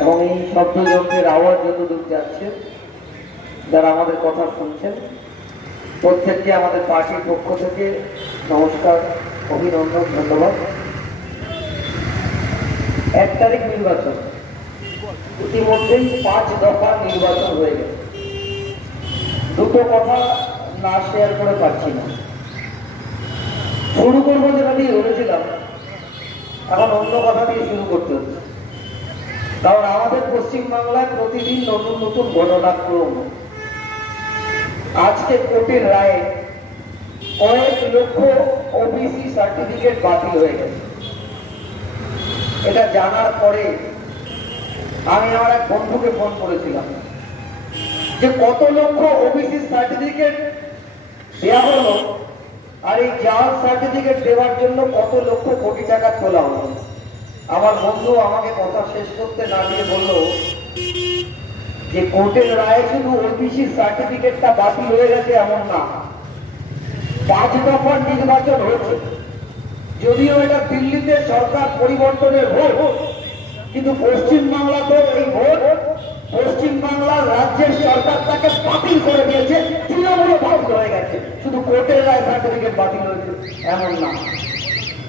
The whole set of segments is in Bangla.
এবং এই শব্দযন্ত্রের আওয়াজ যতদূর যাচ্ছে, যারা আমাদের কথা শুনছেন, প্রত্যেককে আমাদের পার্টির পক্ষ থেকে নমস্কার, অভিনন্দন, ধন্যবাদ। এক তারিখ নির্বাচন। ইতিমধ্যেই পাঁচ দফা নির্বাচন হয়ে গেছে। দুটো কথা না শেয়ার করে পারছি না। শুরু করব যেটা দিয়ে ধরেছিলাম এখন অন্য কথা দিয়ে শুরু করতে হচ্ছে। কারণ আমাদের পশ্চিমবাংলায় প্রতিদিন নতুন নতুন ঘটনাক্রম আজকে কোর্টের রায়ে কয়েক লক্ষ ওবিসি সার্টিফিকেট বাতিল হয়ে গেছে। এটা জানার পরে আমি আমার এক বন্ধুকে ফোন করেছিলাম যে কত লক্ষ ওবিসি সার্টিফিকেট দেওয়া হলো আর এই জাল সার্টিফিকেট দেওয়ার জন্য কত লক্ষ কোটি টাকা তোলা হলো। আমার বন্ধু আমাকে কথা শেষ করতে না দিয়ে বলল যে কোর্টের রায়ে শুধু ওবিসি সার্টিফিকেটটা বাতিল হয়ে গেছে এমন না। পাঁচ দফার নির্বাচন হয়েছে। যদিও এটা দিল্লিতে সরকার পরিবর্তনের ভোট, কিন্তু পশ্চিম বাংলাতে এই ভোট পশ্চিম বাংলার রাজ্যের সরকার তাকে বাতিল করে দিয়েছে তৃণমূলে বাতিল হয়ে গেছে। শুধু কোর্টের রায় সার্টিফিকেট বাতিল হয়েছে, এমন না।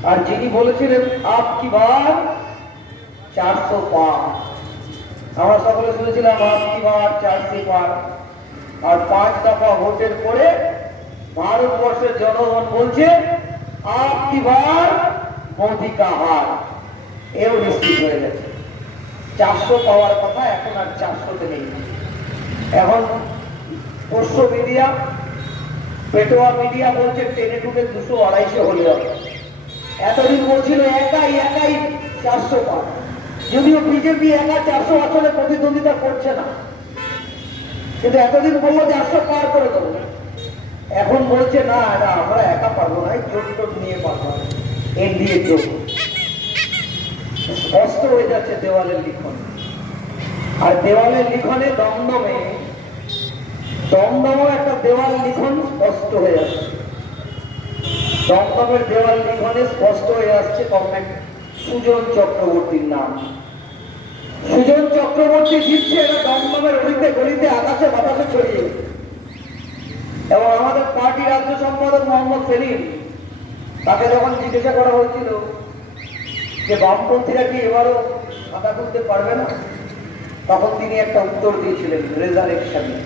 আর যিনি বলেছিলেন, আপ কি বার? চারশো পার। আমরা সকলে শুনেছিলাম, আপ কি বার? চারশো পার। আর পাঁচ দফা ভোটের পরে ভারতবর্ষের জনগণ বলছে, আপ কি বার? মোদি কা হার। এও নিশ্চিত হয়ে গেছে। চারশো পাওয়ার কথা এখন আর চারশোতে নেই। এখন পোষ্য মিডিয়া, পেটোয়া মিডিয়া বলছে, টেনে টুকে দুশো আড়াইশো হলে হবে। এতদিন বলছিল একাই একাই চারশো পার যদিও বিজেপি একা চারশো আসলে প্রতিদ্বন্দ্বিতা করছে না। কিন্তু এতদিন বলল চারশো পার করে দেবো। এখন বলছে, না না, আমরা একা পারব না জোট টোট নিয়ে পারব এনডিএ জোট। স্পষ্ট হয়ে যাচ্ছে দেওয়ালের লিখন। আর দেওয়ালের লিখনে দমদমে দমদমও একটা দেওয়াল লিখন স্পষ্ট হয়ে যাচ্ছে। দমদমের দেওয়াল লিখনে স্পষ্ট হয়ে আসছে গভর্নমেন্ট সুজন চক্রবর্তীর নাম। সুজন চক্রবর্তী জিতছে এটা দমদমের অলিতে গলিতে আকাশে বাতাসে ছড়িয়ে। এবং আমাদের পার্টি রাজ্য সম্পাদক মোহাম্মদ সেলিম, তাকে যখন জিজ্ঞাসা করা হয়েছিল যে বামপন্থীরা কি এবারও খাতা খুলতে পারবে না? তখন তিনি একটা উত্তর দিয়েছিলেন রেজারেকশনে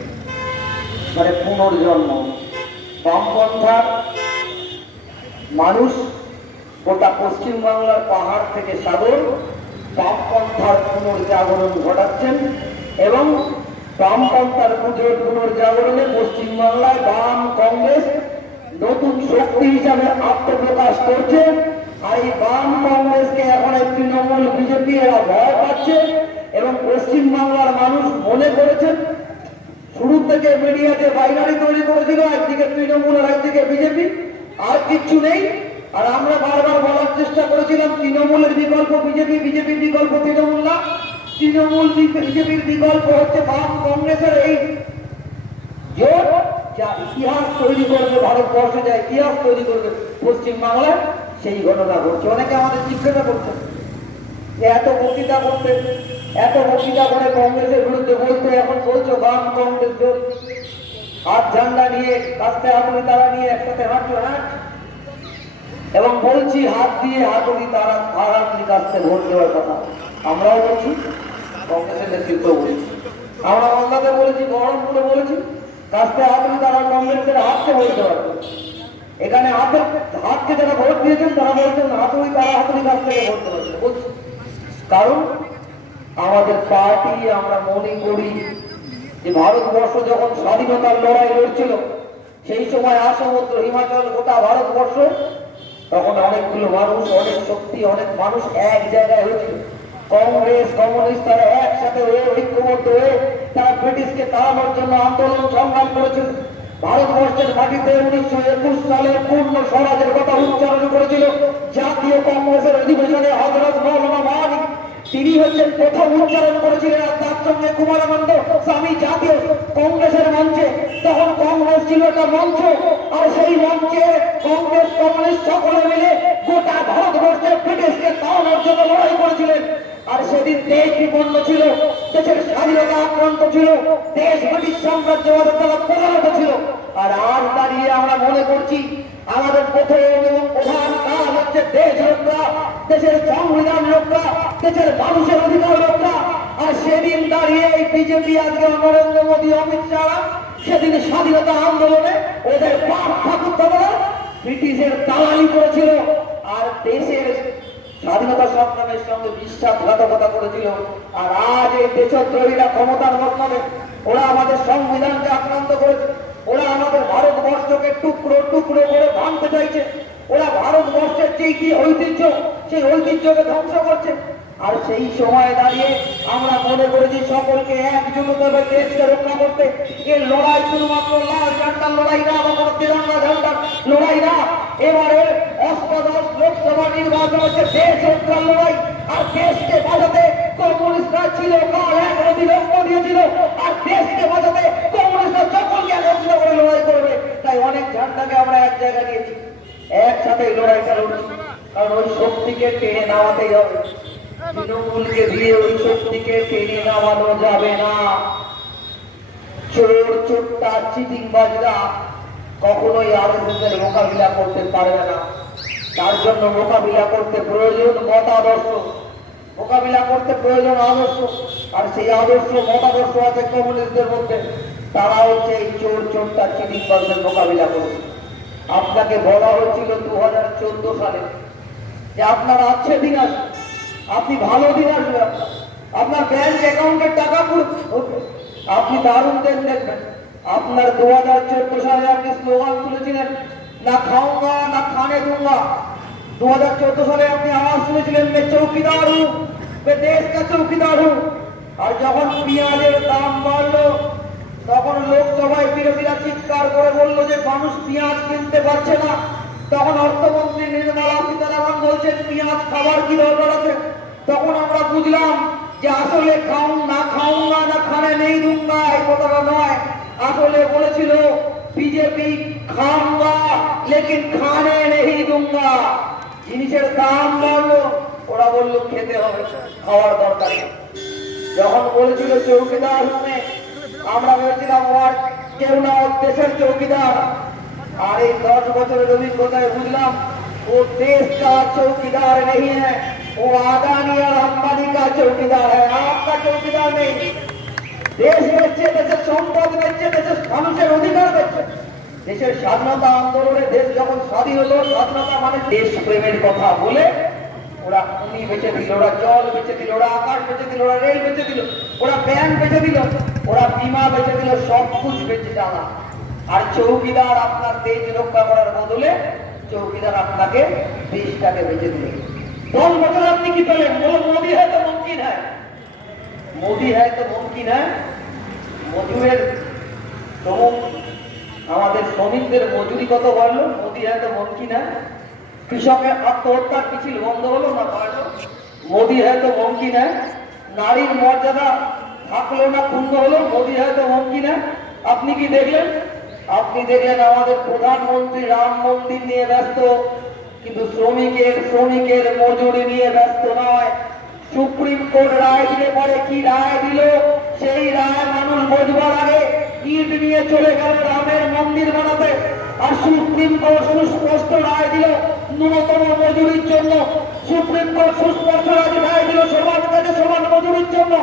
মানে পুনর্জন্ম। বামপন্থার মানুষ গোটা পশ্চিমবাংলার পাহাড় থেকে সাগর, বামপন্থার পুনর্জাগরণ ঘটাচ্ছেন এবং বামপন্থার পুজোর পুনর্জাগরণে পশ্চিমবাংলায় বাম কংগ্রেস নতুন শক্তি হিসাবে আত্মপ্রকাশ করছে। আর এই বাম কংগ্রেসকে এখন এই তৃণমূল বিজেপি এরা ভয় পাচ্ছে এবং পশ্চিমবাংলার মানুষ মনে করেছেন, শুরু থেকে মিডিয়াতে বাইনারি তৈরি করেছিল, একদিকে তৃণমূল আর একদিকে বিজেপি। আর কিচ্ছু নেই। আর আমরা বারবার বলার চেষ্টা করেছিলাম, তৃণমূলের বিকল্প বিজেপি, বিজেপির বিকল্প তৃণমূল না। তৃণমূল বিজেপির বিকল্প হচ্ছে বাম কংগ্রেসের এই জোট, যা ইতিহাস তৈরি করবে, ভারতবর্ষে যা ইতিহাস তৈরি করবে পশ্চিম বাংলায় সেই ঘটনা ঘটছে। অনেকে আমাদের জিজ্ঞাসা করছে যে এত বক্তৃতা করতে, এত বক্তৃতা করে কংগ্রেসের বিরুদ্ধে বলতে, এখন বলছো বাম কংগ্রেস জোট। হাত ঝান্ডা নিয়ে কাস্তে হাতুড়ি তারা নিয়ে একসাথে হাঁটছো হ্যাঁ এবং বলছি, হাত দিয়ে হাতুড়ি তারা হারাতুড়ি কাস্তে ভোট দেওয়ার কথা। আমরাও বলছি, কংগ্রেসের নেতৃত্ব বলছি। আমরা বাংলাতে বলেছি বহরমপুরে বলেছি কাস্তে হাতুড়ি তারা কংগ্রেসের হাতকে ভোট দেওয়ার। এখানে হাতের হাতকে যারা ভোট দিয়েছেন, তারা বলছেন হাতুড়ি তারা হাতুড়ি কাছ থেকে ভোট দেওয়া বলছি কারণ আমাদের পার্টি আমরা মনে করি যে ভারতবর্ষ যখন স্বাধীনতার লড়াই লড়ছিল, সেই সময় আসমুদ্র হিমাচল গোটা ভারতবর্ষ, তখন অনেকগুলো মানুষ, অনেক শক্তি, অনেক মানুষ এক জায়গায় হয়েছিল। কংগ্রেস, কমিউনিস্ট তারা একসাথে হয়ে, ঐক্যবদ্ধ হয়ে তারা ব্রিটিশকে তাড়ানোর জন্য আন্দোলন সংগ্রাম করেছিল। ভারতবর্ষের মাটিতে উনিশশো একুশ সালে পূর্ণ স্বরাজের কথা উচ্চারণ করেছিল। জাতীয় কংগ্রেসের অধিবেশনে হজরত মৌলানা তিনি হচ্ছেন প্রথম উচ্চারণ করেছিলেন আর তার সঙ্গে কুমারানন্দ স্বামী জাতীয় কংগ্রেসের মঞ্চে। তখন কংগ্রেস ছিল একটা মঞ্চ, আর সেই মঞ্চে কংগ্রেস, কমিউনিস্ট সকলে মিলে গোটা ভারতবর্ষের ব্রিটিশকে তাড়ানোর জন্য লড়াই করেছিলেন। আর সেদিন দেশ বিপন্ন ছিল, দেশের স্বাধীনতা আক্রান্ত ছিল, দেশ ব্রিটিশ সাম্রাজ্যবাদের দ্বারা প্রভাবিত ছিল। আর আজ দাঁড়িয়ে আমরা মনে করছি, আমাদের প্রথম এবং প্রধান কাজ হচ্ছে দেশ দেশের সংবিধান রক্ষা, দেশের মানুষের অধিকার রক্ষা। আর সেদিন দাঁড়িয়ে এই বিজেপি আজকে নরেন্দ্র মোদী, অমিত শাহ সেদিন স্বাধীনতা আন্দোলনে ওদের ঠাকুর ব্রিটিশের দালালি করেছিল। আর দেশের স্বাধীনতা সংগ্রামের সঙ্গে বিশ্বাসঘাতকতা করেছিল। আর আজ এই দেশদ্রোহীরা ক্ষমতার মতলবে ওরা আমাদের সংবিধানকে আক্রান্ত করেছে। ওরা আমাদের ভারতবর্ষকে টুকরো টুকরো করে ভাঙতে চাইছে। ওরা ভারতবর্ষের যে কি ঐতিহ্য, সেই ঐতিহ্যকে ধ্বংস করছে। আর সেই সময় দাঁড়িয়ে আমরা মনে করেছি সকলকে একজোট হবে দেশকে রক্ষা করতে। এর লড়াই শুধুমাত্র লাল ঝান্ডার লড়াই না বা কোনো তিরঙ্গা ঝান্ডার লড়াই না। এবারে অষ্টাদশ লোকসভা নির্বাচন হচ্ছে দেশ রক্ষার লড়াই। আর দেশকে বাঁচাতে কমিউনিস্টরা ছিল, কাল এক নদী লক্ষ্য দিয়েছিল। আর দেশকে বাঁচাতে কমিউনিস্টরা সকলকে একত্রিত করে লড়াই করবে। তাই অনেক ঝান্ডাকে আমরা এক জায়গায় দিয়েছি একসাথে লড়াইটা লড়ছি কারণ ওই শক্তিকে টেনে নামাতেই হবে। তৃণমূলকে দিয়ে ওই শক্তিকে টেনে নামানো যাবে না। চোর, চোরটা, চিটিংবাজরা কখনোই আরএসএস এর মোকাবিলা করতে পারবে না। তার জন্য মোকাবিলা করতে প্রয়োজন মতাদর্শ। মোকাবিলা করতে প্রয়োজন আদর্শ। আর সেই আদর্শ, মতাদর্শ আছে কমিউনিস্টদের মধ্যে। তারা হচ্ছে এই চোর, চোরটা, চিটিংবাজদের মোকাবিলা করবে। আপনাকে বলা হয়েছিল দু হাজার চোদ্দ সালে যে আপনার আছে দিন আসবে আপনি ভালো দিন আসবে আপনার। ব্যাংক অ্যাকাউন্টের টাকা। আপনি দারুণ দিন দেখবেন। আপনার দু হাজার চোদ্দ সালে আপনি স্লোগান তুলেছিলেন, না খাওয়া না খানে दूंगा দু হাজার চোদ্দ সালে আপনি আওয়াজ শুনেছিলেন মে চৌকিদার হু মে দেশ চৌকিদার হু আর যখন পেঁয়াজের দাম বাড়লো তখন লোকসভায় বিরোধীরা চিৎকার করে বলল যে মানুষ পেঁয়াজ কিনতে পারছে না। তখন অর্থমন্ত্রী নির্মলা সীতারামন বলছেন, পেঁয়াজ খাবার কি দরকার আছে? তখন আমরা বুঝলাম যে আসলে খাউন না খাউঙ্গা না না খানে নেই দুঙ্গা এই কথাটা নয়। আসলে বলেছিল, বিজেপি খাউঙ্গা, লেকিন খানে নেই দুঙ্গা। জিনিসের দাম বাড়লো, ওরা বলল, খেতে হবে, খাওয়ার দরকার যখন বলেছিল চৌকিদার হুমে আমরা বলছিলাম আমার কেউ না দেশের চৌকিদার আর এই দশ বছরের অভিজ্ঞতায় বুঝলাম, ও দেশ কা চৌকিদার নেই হ্যাঁ ও আদানি আর আম্বানি কা চৌকিদার হ্যাঁ চৌকিদার নেই। দেশ বেচছে দেশের সম্পদ বেচছে দেশের মানুষের অধিকার বেচছে দেশের স্বাধীনতা আন্দোলনে দেশ যখন স্বাধীন হলো, স্বাধীনতা মানে দেশ প্রেমের কথা বলে ওরা উনি বেঁচে দিল, ওরা জল বেঁচে দিল, ওরা আকাশ বেঁচে দিল, ওরা রেল বেঁচে দিল, ওরা প্যান বেঁচে দিল। ওরা বিমা বেচে দিল, সব কুছ বেঁচে জানা। আর চৌকিদার আপনার দেশ রক্ষা করার বদলে চৌকিদার আপনাকে দেশটাকে বেঁচে দিল। দশ বছর আপনি কি পেলেন? বলো মোদি হয় তো মুমকিন হয়? মোদি হয় তো মুমকিন হয়? মজুরের শ্রম আমাদের শ্রমিকদের মজুরি কত বাড়লো? মোদি হয় তো মুমকিন হয়। কৃষকের আত্মহত্যার মিছিল বন্ধ হলো না বাড়লো মোদি হয় তো মুমকিন হয়। নারীর মর্যাদা থাকল না ক্ষুণ্ণ হলো মোদি হয় তো মুমকিন হয় আপনি কি দেখলেন? আপনি দেখলেন আমাদের প্রধানমন্ত্রী রাম মন্দির নিয়ে ব্যস্ত, কিন্তু শ্রমিকের শ্রমিকের মজুরি নিয়ে ব্যস্ত নয়। সুপ্রিম কোর্ট রায় দিলে পরে কি রায় দিল? সেই রায় মানুষ বোঝবার আগে ইট নিয়ে চলে গেল রামের মন্দির বানাতে। আর সুপ্রিম কোর্ট সুস্পষ্ট রায় দিল ন্যূনতম মজুরির জন্য। সুপ্রিম কোর্ট সুস্পষ্ট রায় দিল সমান কাজে সমান মজুরির জন্য।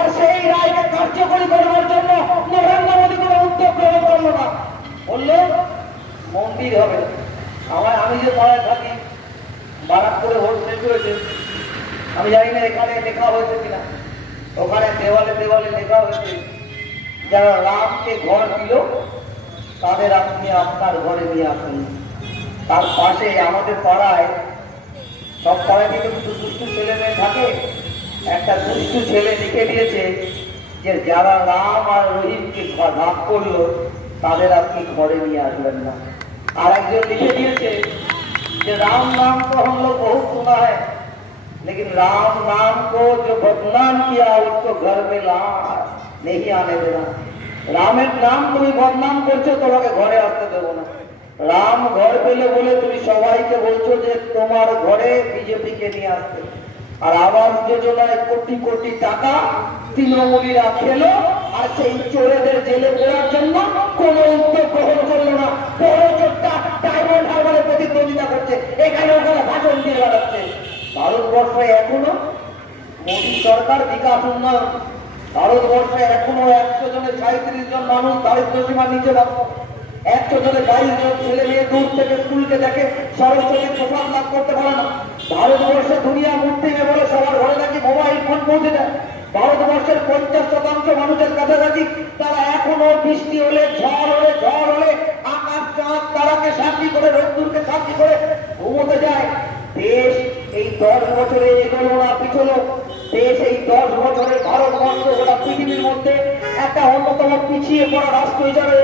আর সেই রায়কে কার্যকরী করবার জন্য নরেন্দ্র মোদী কোনো উদ্যোগ গ্রহণ করল না। বলল, মন্দির হবে। আমার আমি যে পাড়ায় থাকি, বারাকপুরে ভোট শেষ হয়েছে আমি জানি না এখানে লেখা হয়েছে কিনা। ওখানে দেওয়ালে দেওয়ালে লেখা হয়েছে, যারা রামকে ঘর দিল, তাদের আপনি আপনার ঘরে নিয়ে আসুন। তার পাশে আমাদের পাড়ায় সব পাড়ায় কিন্তু দুষ্টু ছেলে মেয়ে থাকে। একটা দুষ্টু ছেলে লিখে দিয়েছে যে যারা রাম আর রহিমকে ঘ- ভাগ করলো তাদের আপনি ঘরে নিয়ে আসবেন না আর একজন লিখে দিয়েছে যে राम नाम को हम लोग बहुत सुना है लेकिन राम नाम को जो बदनाम किया उसको घर में ला नहीं आने देना রামের নাম তুমি বদনাম করছো তোমাকে ঘরে আসতে দেবো না রাম ঘর পেলে বলে তুমি সবাইকে বলছো যে তোমার ঘরে বিজেপিকে নিয়ে আসতে আর আবাস যোজনায় কোটি কোটি টাকা তৃণমূলীরা খেলো, আর সেই চোরেদের জেলে পড়ার জন্য কোন উদ্যোগ গ্রহণ করল না। ডায়মন্ড প্রতিদ্বন্দ্বিতা করছে। এখানে ওখানে ভাষণ দিয়ে বেড়াচ্ছে। ভারতবর্ষে এখনও মোদী সরকার বিকাশ উন্নয়ন। ভারতবর্ষে এখনও একশো জনের সাঁত্রিশ জন মানুষ দারিদ্র সীমার নিচে বাস। একশো জনের বাইশ জন ছেলে মেয়ে দূর থেকে স্কুলকে দেখে সরস্বতীর প্রসাদ লাভ করতে পারে না। ভারতবর্ষে দুনিয়া নেই বলে সবার ঘরে নাকি মোবাইল ফোন পৌঁছে যায় ভারতবর্ষের পঞ্চাশ শতাংশ মানুষের কাছাকাছি, তারা এখনও বৃষ্টি হলে, ঝড় হলে ঝড় হলে, আকাশ, চাঁদ, তারাকে সাক্ষী করে রোদ্দুরকে সাক্ষী করে ঘুমোতে যায়। দেশ এই দশ বছরে এগোলো না, পিছলো। দেশ এই দশ বছরে ভারতবর্ষ গোটা পৃথিবীর মধ্যে একটা অন্যতম পিছিয়ে পড়া রাষ্ট্র হিসাবে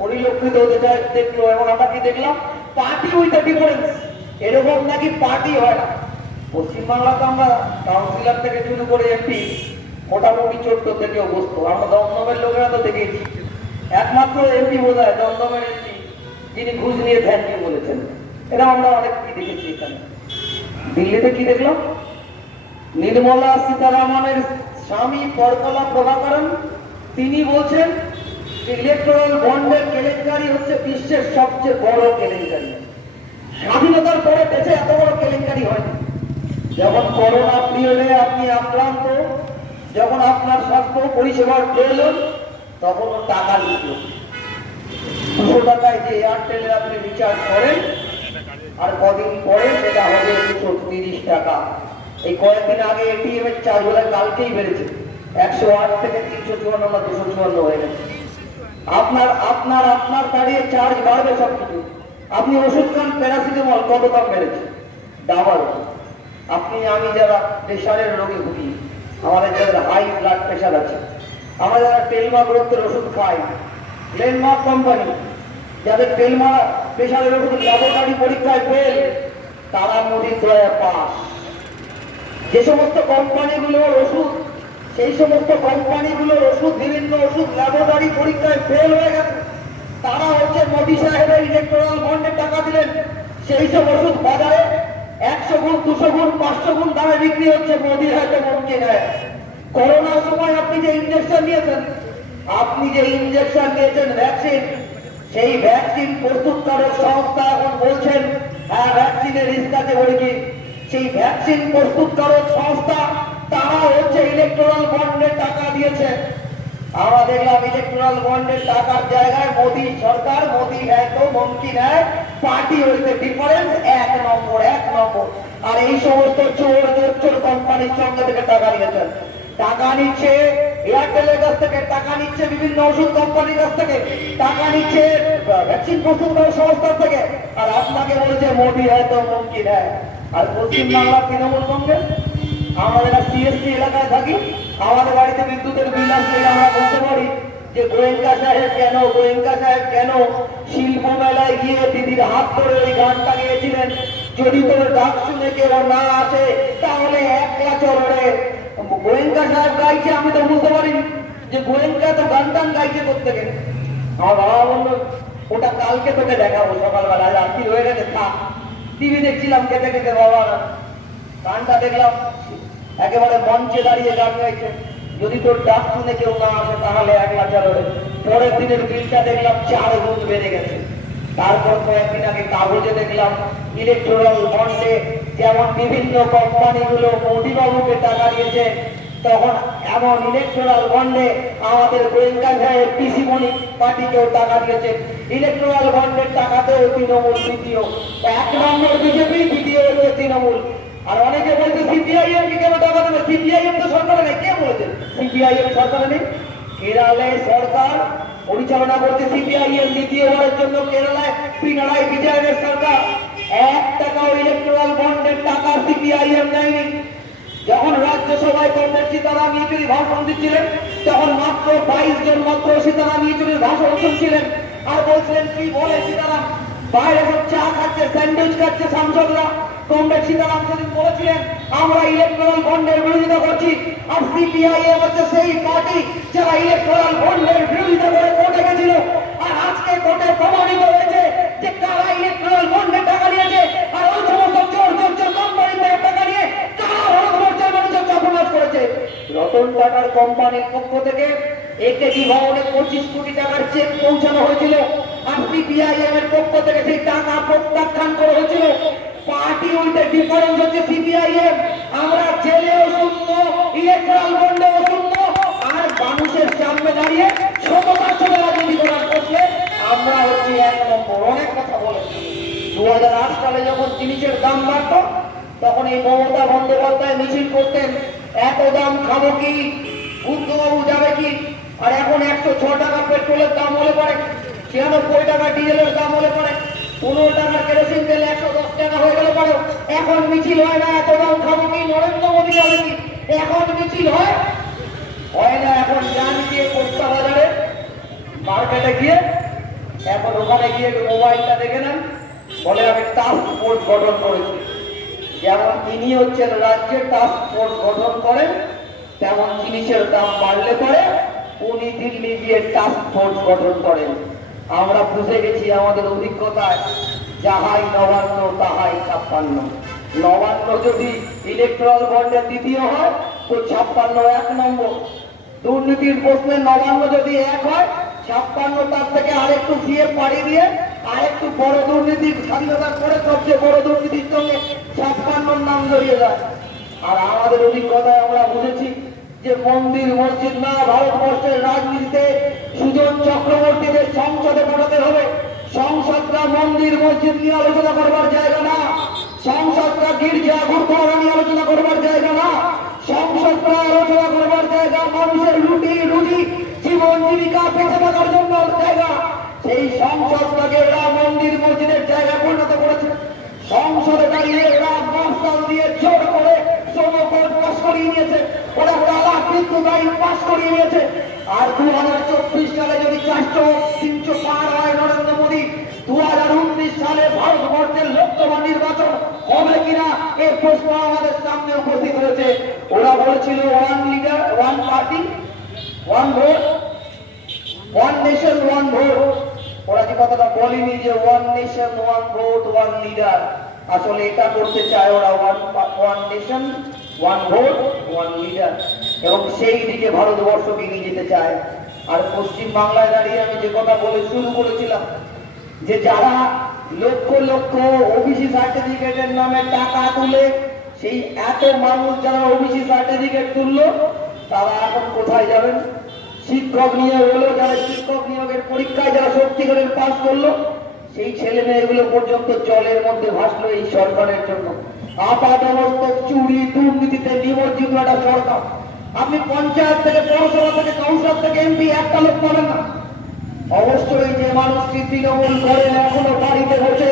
পরিলক্ষিত হতে চায়, দেখল এবং আমরা কি দেখলাম? পার্টি উইথ ডিফারেন্স এরকম নাকি পার্টি হয় না। পশ্চিমবাংলাতে আমরা কাউন্সিলর থেকে শুরু করে এমপি মোটামুটি চোদ্দ থেকে অবস্থ আমরা দমদমের লোকেরা তো দেখেছি। একমাত্র এমপি বোধ হয় দমদমের এমপি যিনি ঘুষ নিয়ে ধ্যান নিয়ে বলেছেন। এটা আমরা অনেক কি দেখেছি এখানে। দিল্লিতে কি দেখলাম? নির্মলা সীতারামনের স্বামী পরকলা প্রভাকরণ, তিনি বলছেন ইলেকট্রাল বন্ডের কেলেঙ্কারি হচ্ছে বিশ্বের সবচেয়ে বড় কেলেঙ্কারি। স্বাধীনতার পরে দেশে এত বড় কেলেঙ্কারি হয়নি। যখন করোনা পিরিয়ডে আপনি আক্রান্ত, যখন আপনার স্বাস্থ্য পরিষেবার প্রয়োজন তখন টাকা নিত দুশো টাকায় যে এয়ারটেলে আপনি রিচার্জ করেন, আর কদিন পরে সেটা হবে দুশো তিরিশ টাকা। এই কয়েকদিন আগে এটিএম এর চার্জ বলে কালকেই বেড়েছে। একশো আট থেকে তিনশো চুয়ান্ন বা দুশো চুয়ান্ন হয়ে গেছে। আপনার আপনার আপনার দাঁড়িয়ে চার্জ বাড়বে সব কিছু আপনি ওষুধ খান, প্যারাসিটামল কত দাম বেড়েছে ডাবল আপনি, আমি যারা প্রেশারের রোগে ভুগি, আমাদের যাদের হাই ব্লাড প্রেশার আছে, আমরা যারা টেলমা গ্রোথের ওষুধ খাই লেনমার্ক কোম্পানি, যাদের টেলমা প্রেশারের ওষুধ ল্যাবরেটরি পরীক্ষায় ফেল তারা মোদির দয়া পাস। যে সমস্ত কোম্পানিগুলোর ওষুধ, সেই সমস্ত কোম্পানিগুলোর ওষুধ, বিভিন্ন ওষুধ ল্যাবরেটরি পরীক্ষায় ফেল হয়ে গেছে। তারা হচ্ছে মোদী সাহেবের ইলেকট্রাল বন্ডে টাকা দিলেন। সেই সব ওষুধ বাজারে একশো গুণ, দুশো গুণ, পাঁচশো গুণ দামে বিক্রি হচ্ছে মোদী হয়তো মমকে নেয় করোনার সময় আপনি যে ইঞ্জেকশন নিয়েছেন, আপনি যে ইঞ্জেকশন নিয়েছেন ভ্যাকসিন সেই ভ্যাকসিন প্রস্তুতকারক সংস্থা এখন বলছেন হ্যাঁ ভ্যাকসিনের রিস্ক আছে বলে কি, সেই ভ্যাকসিন প্রস্তুতকারক সংস্থা তারা হচ্ছে ইলেকট্রাল বন্ডে টাকা দিয়েছে। আমরা দেখলাম ইলেকট্রাল বন্ডের টাকার জায়গায় মোদী সরকার, মোদী হ্যাঁ তো মমকি নেয় পার্টি হইতে ডিফারেন্স এক নম্বর এক নম্বর। আর এই সমস্ত চোর চোর কোম্পানির সঙ্গে থেকে টাকা নিয়েছেন। টাকা নিচ্ছে এয়ারটেলের কাছ থেকে, টাকা নিচ্ছে বিভিন্ন ওষুধ কোম্পানির কাছ থেকে, টাকা নিচ্ছে ভ্যাকসিন প্রস্তুতকারক সংস্থার থেকে। আর আপনাকে বলছে, মোদী হয়তো মমকি নেয় আর পশ্চিম পশ্চিমবাংলার তৃণমূল কংগ্রেস, আমরা যারা সিএসসি এলাকায় থাকি আমাদের বাড়িতে বিদ্যুতের বিল আসলে আমরা বলতে পারি যে গোয়েঙ্কা সাহেব কেন গোয়েঙ্কা সাহেব কেন শিল্প মেলায় গিয়ে দিদির হাত ধরে ওই গানটা গিয়েছিলেন যদি তোর ডাক শুনে কেউ না আসে, তাহলে একলা চলবে। গোয়েঙ্কা সাহেব গাইছে, আমি তো বুঝতে পারিনি যে গোয়েঙ্কা তো গান টান গাইছে প্রত্যেকে। আমার বাবা বলল, ওটা কালকে তোকে দেখাবো সকালবেলা রাত্রি হয়ে গেছে, থাক। টিভি দেখছিলাম খেতে খেতে, বাবা, গানটা দেখলাম। একেবারে মঞ্চে দাঁড়িয়ে গান গাইছে। যদি তোর ডাক শুনে কেউ না আসে, তাহলে এক লাখ পরের দিনের বিলটা দেখলাম, চার গুণ বেড়ে গেছে। তারপর কয়েকদিন আগে কাগজে দেখলাম ইলেকট্রাল বন্ডে যেমন বিভিন্ন কোম্পানিগুলো মোদীবাবুকে টাকা দিয়েছে, তখন এমন ইলেকট্রাল বন্ডে আমাদের গোয়েঙ্কা সাহেব, পিসি মণি পার্টিকেও টাকা দিয়েছে। ইলেকট্রাল বন্ডের টাকাতেও তৃণমূল দ্বিতীয় এক নম্বর বিজেপি দ্বিতীয় হচ্ছে তৃণমূল। আর অনেকে বলছে সিপিআইএম কি কেন টাকা দেবে সিপিআইএম তো সরকারে নেই। কে বলেছে? সিপিআইএম সরকারে নেই। কেরালে সরকার পরিচালনা করছে সিপিআইএম দ্বিতীয়বারের জন্য কেরালায় পিনারাই বিজয়ের সরকার। এক টাকাও ইলেকট্রাল বন্ডের টাকা সিপিআইএম নেয়নি যখন রাজ্যসভায় কংগ্রেস সীতারাম ইয়েচুরি ভাষণ দিচ্ছিলেন, তখন মাত্র বাইশ জন মাত্র সীতারাম ইয়েচুরির ভাষণ শুনছিলেন। আর বলছিলেন, কি বলে সীতারাম? বাইরে সব চা খাচ্ছে স্যান্ডউইচ খাচ্ছে সাংসদরা কংগ্রেস সীতারাম সেদিন বলেছিলেন, আমরা ইলেকট্রাল বন্ডের বিরোধিতা করছি। আর সিপিআইএম হচ্ছে সেই পার্টি যারা ইলেকট্রাল বন্ডের বিরোধিতা করে কোর্টে গেছিল। আর আজকে কোর্টে প্রমাণিত হয়েছে যে কারা ইলেকট্রাল বন্ডের টাকা নিয়েছে। আর ওই সমস্ত চোর চোর কোম্পানি থেকে টাকা নিয়ে কারা টাটার কোম্পানির পক্ষ থেকে একেজি ভবনে পঁচিশ কোটি টাকার চেক পৌঁছানো হয়েছিল। সিপিআইএম এর পক্ষ থেকে সেই টাকা প্রত্যাখ্যান করা হয়েছিল। পার্টি উল্টে ডিফারেন্স হচ্ছে সিপিআইএম আমরা জেলেও শূন্য ইলেকট্রাল বন্ডেও শূন্য আর মানুষের সামনে দাঁড়িয়ে সমতার সাথে রাজনীতি করার পক্ষে আমরা হচ্ছি এক নম্বর। অনেক কথা বলেছি। দু হাজার আট সালে যখন জিনিসের দাম বাড়তো, তখন এই মমতা বন্দ্যোপাধ্যায় মিছিল করতেন, এত দাম খাব কি? বুদ্ধবাবু যাবে কি? আর এখন একশো ছ টাকা পেট্রোলের দাম হলে পরে। ছিয়ানব্বই টাকা ডিজেলের দাম হলে পরে? পনেরো টাকার কেরোসিন তেল একশো দশ টাকা হয়ে গেলে পরে। এখন মিছিল হয় না, এত দাম খাব কি? নরেন্দ্র মোদী যাবে কি? এখন মিছিল হয়? হয় না, এখন যান গিয়ে পোস্তা বাজারে, মার্কেটে গিয়ে, এখন ওখানে গিয়ে মোবাইলটা দেখে নেন। বলে, আমি টাস্ক ফোর্স গঠন করেছি। যেমন ইনি হচ্ছেন রাজ্যের টাস্ক ফোর্স গঠন করেন, তেমন জিনিসের দাম বাড়লে পরে উনি দিল্লি গিয়ে টাস্ক ফোর্স গঠন করেন। আমরা বুঝে গেছি আমাদের অভিজ্ঞতায় যাহাই নবান্ন, তাহাই ছাপ্পান্ন। নবান্ন যদি ইলেকট্রাল বন্ডের দ্বিতীয় হয়, তো ছাপ্পান্ন এক নম্বর। দুর্নীতির প্রশ্নে নবান্ন যদি এক হয়, ছাপ্পান্ন তার থেকে আরেকটু দিয়ে পাড়ি দিয়ে, আরেকটু বড় দুর্নীতি স্বাধীনতার পরে সবচেয়ে বড় দুর্নীতির সঙ্গে ছাপ্পান্নর নাম জড়িয়ে যায়। আর আমাদের অভিজ্ঞতায় আমরা বুঝেছি যে মন্দির, মসজিদ না, ভারতবর্ষের রাজনীতিতে সুজন চক্রবর্তীদের সংসদে পাঠাতে হবে। সংসদরা মন্দির, মসজিদ নিয়ে আলোচনা করবার জায়গা না। সংসদরা গির্জা, গুরুদ্বারা নিয়ে আলোচনা করবার জায়গা না। সংসদরা আলোচনা করবার জায়গা, মানুষের রুটি রুজি জীবন, জীবিকা বেঁচে থাকার জন্য জায়গা। সেই সংসদটাকে এরা মন্দির, মসজিদের জায়গা পরিণত করেছে। সংসদে দাঁড়িয়ে এরা মার্শাল দিয়ে জোর করে পাশ করিয়ে নিয়েছে। ওরা তালা বিদ্যুৎ আইন পাশ করিয়ে নিয়েছে। আর দু হাজার চব্বিশ সালে যদি চারশো তিনশো পার হয় নরেন্দ্র মোদী। দু হাজার উনত্রিশ সালে ভারতবর্ষের লোকসভা নির্বাচন হবে কিনা, এর প্রশ্ন আমাদের সামনে উপস্থিত হয়েছে। ওরা বলেছিল one leader one party one vote one nation one vote ওরা যে কথাটা বলেনি যে one nation one vote one leader আসলে এটা করতে চায় ওরা one one nation one vote one leader এবং সেই দিকে ভারতবর্ষকে নিয়ে যেতে চায়। আর পশ্চিম বাংলায় দাঁড়িয়ে আমি যে কথা বলে শুরু করেছিলাম, যে যারা লক্ষ লক্ষ ওবিসি সার্টিফিকেটের নামে টাকা তুলে, সেই এত মানুষ যারা ওবিসি সার্টিফিকেট তুললো, তারা এখন কোথায় যাবেন? শিক্ষক নিয়োগ হলো, যারা শিক্ষক নিয়োগের পরীক্ষায় যারা সত্যিকারের পাস করল, সেই ছেলে মেয়েগুলো পর্যন্ত জলের মধ্যে ভাসলো এই সরকারের জন্য। আপাতমস্তক চুরি দুর্নীতিতে নিমজ্জিত একটা সরকার। আপনি পঞ্চায়েত থেকে, পৌরসভা থেকে, কাউন্সিলর থেকে এমপি একটা লোক পাবেন না। অবশ্যই যে মানুষটি তৃণমূল করেন এখনও বাড়িতে বসে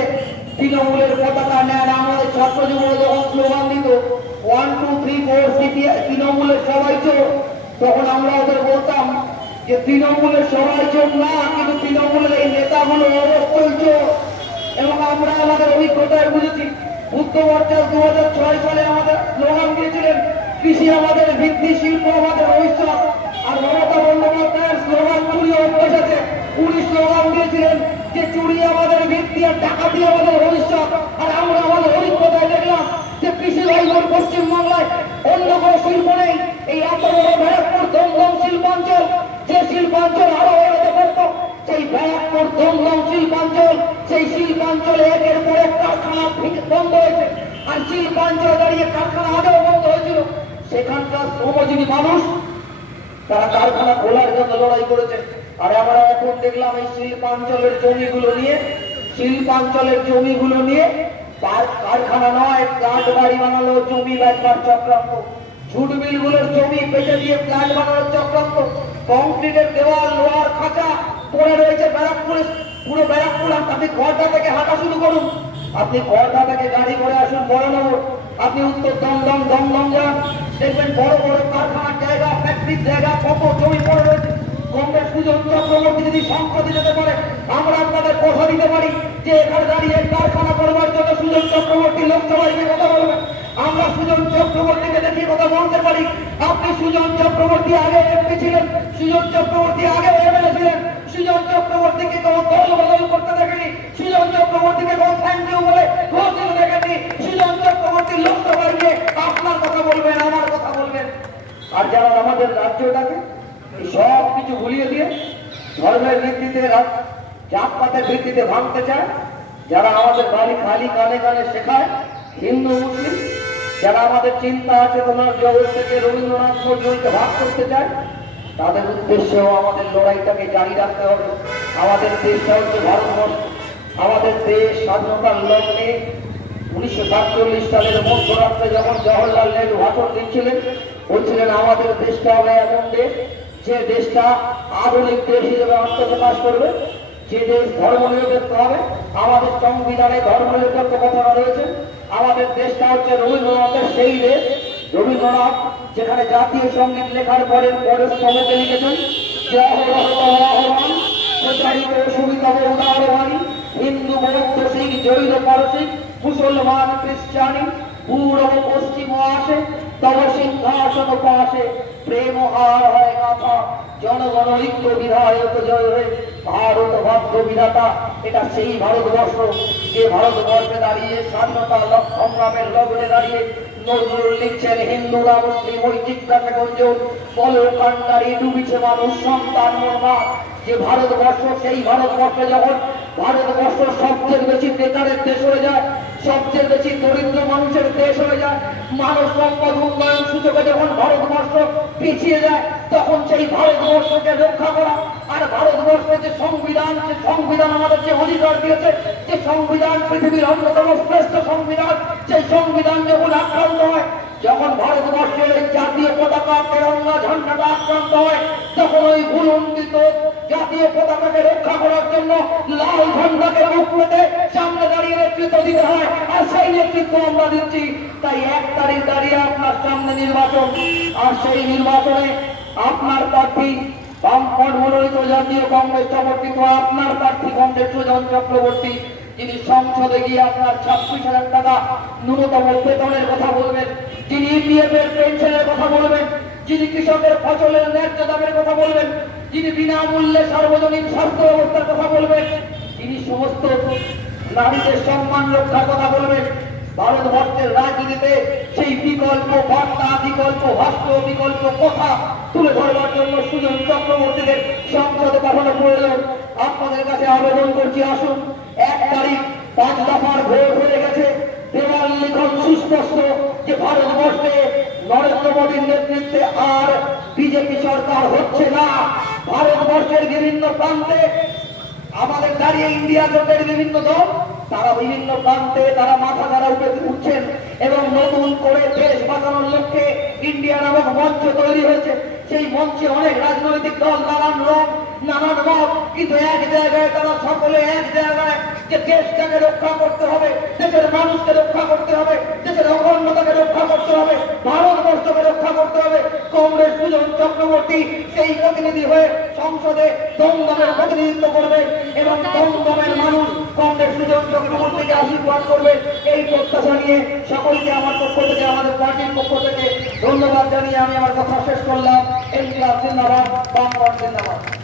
তৃণমূলের পতাকা নেন আমাদের ছাত্র যুবক যখন স্লোগান দিত one two three four CPI তৃণমূলের সবাই চোর। তখন আমরা ওদের বলতাম যে তৃণমূলের সবাই চোর না, কিন্তু তৃণমূলের এই নেতাগুলো অবশ্যই চোর। এবং আমরা আমাদের অভিজ্ঞতায় বুঝেছি বুদ্ধ ভট্টাচার্য দু হাজার ছয় সালে আমাদের স্লোগান দিয়েছিলেন কৃষি আমাদের ভিত্তি শিল্প আমাদের ভবিষ্যৎ। আর মমতা বন্দ্যোপাধ্যায়ের স্লোগান উনি স্লোগান দিয়েছিলেন যে চুরি ভিত্তি আর ডাকাতি আমাদের ভবিষ্যৎ। আর আমরা আমাদের অভিজ্ঞতায় দেখলাম যে কৃষি লাইন পশ্চিমবাংলায় অন্য শিল্প নেই। এই এত বড় ব্যারাকপুর দমদম শিল্পাঞ্চল, যে শিল্পাঞ্চল আরও এগোতে পারত সেই ব্যারাকপুর দমদম শিল্পাঞ্চল, সেই শিল্পাঞ্চলে একের পর এক কারখানা বন্ধ হয়েছে। আর শিল্পাঞ্চলে দাঁড়িয়ে কারখানা আগেও বন্ধ হয়েছিল। সেখানকার শ্রমজীবী মানুষ, তারা কারখানা খোলার জন্য লড়াই করেছে। আর আমরা এখন দেখলাম এই শিল্পাঞ্চলের জমিগুলো নিয়ে, শিল্পাঞ্চলের জমিগুলো নিয়ে কারখানা নয় প্লান্ট বাড়ি বানালো, জমি বেচবার চক্রান্ত। ঝুট মিলগুলোর জমি পেটে দিয়ে প্লান্ট বানানোর চক্রান্ত। কংক্রিটের দেওয়াল, লোহার খাঁচা পড়ে রয়েছে ব্যারাকপুরে। পুরো ব্যারাকপুর আপনি ঘরটা থেকে হাঁটা শুরু করুন। আপনি ঘরটা থেকে গাড়ি করে আসুন বড়নগর। আপনি উত্তর দমদম দমদম যান। দেখবেন বড় বড় কারখানার জায়গা ফ্যাক্টরির জায়গা, কত জমি পড়ে রয়েছে। কংগ্রেস সুজন চক্রবর্তী যদি সংসদে যেতে পারে, আমরা আপনাদের কথা দিতে পারি যে এখানে দাঁড়িয়ে কারখানা করবার জন্য সুজন চক্রবর্তী লোকসভায় গিয়ে কথা বলবেন আমরা সুজন চক্রবর্তীকে দেখিয়ে কথা বলতে পারি। আপনি সুজন চক্রবর্তী আগে এমপি ছিলেন। সুজন চক্রবর্তী আগে এমএলএ ছিলেন। সুজন চক্রবর্তীকে কোনো দল বদল করতে দেখেনি। সুজন চক্রবর্তীকে কোনো থ্যাংক ইউ বলে ঘোষিত দেখেনি। সুজন চক্রবর্তী লোকসভায় গিয়ে আপনার কথা বলবেন, আমার কথা বলবেন। আর যারা আমাদের রাজ্যটাকে সব কিছু ভুলিয়ে দিয়ে ধর্মের ভিত্তিতে জাতপাতের ভিত্তিতে ভাঙতে চায়, যারা আমাদের বাড়ি খালি কানে কানে শেখায়, হিন্দু, মুসলিম, যারা আমাদের চিন্তা আছে তোমার জগৎ থেকে রবীন্দ্রনাথ নজরুলকে ভাগ করতে চায় তাদের উদ্দেশ্যেও আমাদের লড়াইটাকে জারি রাখতে হবে। আমাদের দেশটা হচ্ছে ভারতবর্ষ। আমাদের দেশ স্বাধীনতার লগ্নে উনিশশো সাতচল্লিশ সালের মধ্যরাত্রে যখন জওহরলাল নেহরু ভাষণ দিচ্ছিলেন, বলছিলেন, আমাদের দেশটা হবে এমন দেশ যে দেশটা আধুনিক দেশ হিসেবে আত্মপ্রকাশ করবে, যে দেশ ধর্ম নিরপেক্ষ হবে, আমাদের সংবিধানে ধর্ম নিরপেক্ষ কথা রয়েছে, আমাদের দেশটা হচ্ছে রবীন্দ্রনাথের সেই দেশ রবীন্দ্রনাথ, যেখানে জাতীয় সংগীত লেখার পরে পরের স্তবকে লিখেছেন প্রচারিত সুবিধা উদাহরণ হিন্দু বৌদ্ধ শিখ, জৈন পারসিক, মুসলমান খ্রিস্টানি পূর্ব পশ্চিম আসে, তব সিংহাসন পাশে, প্রেম হার হয় গাথা জনগণ ঐক্য বিধায়ক জয় হয়ে, ভারত ভাগ্য বিধাতা, এটা সেই ভারতবর্ষ। যে ভারতবর্ষে দাঁড়িয়ে স্বাধীনতা সংগ্রামের লগ্নে দাঁড়িয়ে লিখছেন হিন্দুরা মুসলিম ওই জিজ্ঞাসা কান্নারি ডুবিছে মানুষ সন্তান যে ভারতবর্ষ, সেই ভারতবর্ষে যখন ভারতবর্ষ সবচেয়ে বেশি বেকারের দেশ হয়ে যায়, সবচেয়ে বেশি দরিদ্র মানুষের দেশ হয়ে যায়, মানব সম্পদ উন্নয়ন সূচকে যখন ভারতবর্ষ পিছিয়ে যায়, তখন সেই ভারতবর্ষকে রক্ষা করা আর ভারতবর্ষের যে সংবিধান যে সংবিধান আমাদের যে অধিকার দিয়েছে, যে সংবিধান পৃথিবীর অন্যতম শ্রেষ্ঠ সংবিধান, সেই সংবিধান যখন আক্রান্ত হয় যখন ভারতবর্ষের জাতীয় পতাকা তেরঙ্গা ঝন্ডাটা আক্রান্ত হয়, তখন ওই ভুলন্ডিত জাতীয় পতাকাকে রক্ষা করার জন্য লাল ঝন্ডাকে মুখ পেতে সামনে দাঁড়িয়ে নেতৃত্ব দিতে হয়, আর সেই নেতৃত্ব আমরা দিচ্ছি। তাই এক তারিখ দাঁড়িয়ে আপনার সামনে নির্বাচন, আর সেই নির্বাচনে আপনার প্রার্থী বামফ্রন্ট মনোনীত জাতীয় কংগ্রেস সমর্থিত আপনার প্রার্থী কংগ্রেস সুজন চক্রবর্তী, যিনি সংসদে গিয়ে আপনার ছাব্বিশ হাজার টাকা ন্যূনতম বেতনের কথা বলবেন। যিনি ইপিএফ পেনশনের কথা বলবেন, যিনি কৃষকের ফসলের ন্যায্য দামের কথা বলবেন, যিনি বিনামূল্যে সার্বজনীন স্বাস্থ্য ব্যবস্থার কথা বলবেন যিনি সমস্ত নারীদের সম্মান রক্ষার কথা বলবেন। ভারতবর্ষের রাজনীতিতে সেই বিকল্প বার্তা, বিকল্প ভাষ্য, বিকল্প কথা তুলে ধরবার জন্য সুজন চক্রবর্তীদের সংসদে পাঠানো প্রয়োজন, আপনাদের কাছে আবেদন করছি, আসুন। এক তারিখ পাঁচ দফার ভোট হয়ে গেছে। দেওয়াল লিখন সুস্পষ্ট। যে ভারতবর্ষে নরেন্দ্র মোদীর নেতৃত্বে আর বিজেপি সরকার হচ্ছে না। ভারতবর্ষের বিভিন্ন প্রান্তে আমাদের দাঁড়িয়ে ইন্ডিয়া জোটের বিভিন্ন দল, তারা বিভিন্ন প্রান্তে তারা মাথা দ্বারা উঠে উঠছেন এবং নতুন করে দেশ বাঁচানোর লক্ষ্যে ইন্ডিয়া নামক মঞ্চ তৈরি হয়েছে। সেই মঞ্চে অনেক রাজনৈতিক দল, নানান রং, নানান মত, কিন্তু এক জায়গায় তারা সকলে এক জায়গায় যে দেশটাকে রক্ষা করতে হবে, দেশের মানুষকে রক্ষা করতে হবে, দেশের অখণ্ডতাকে রক্ষা করতে হবে, ভারতবর্ষকে রক্ষা করতে হবে। কংগ্রেস সুজন চক্রবর্তী সেই প্রতিনিধি হয়ে সংসদে দমদমের প্রতিনিধিত্ব করবে এবং দমদমের মানুষ কংগ্রেস সুজন চক্রবর্তীকে আশীর্বাদ করবে। এই প্রত্যাশা নিয়ে সকলকে আমার পক্ষ থেকে, আমাদের পার্টির পক্ষ থেকে ধন্যবাদ জানিয়ে আমি আমার কথা শেষ করলাম। এই ক্লাস জিন্দাবাদ। বাম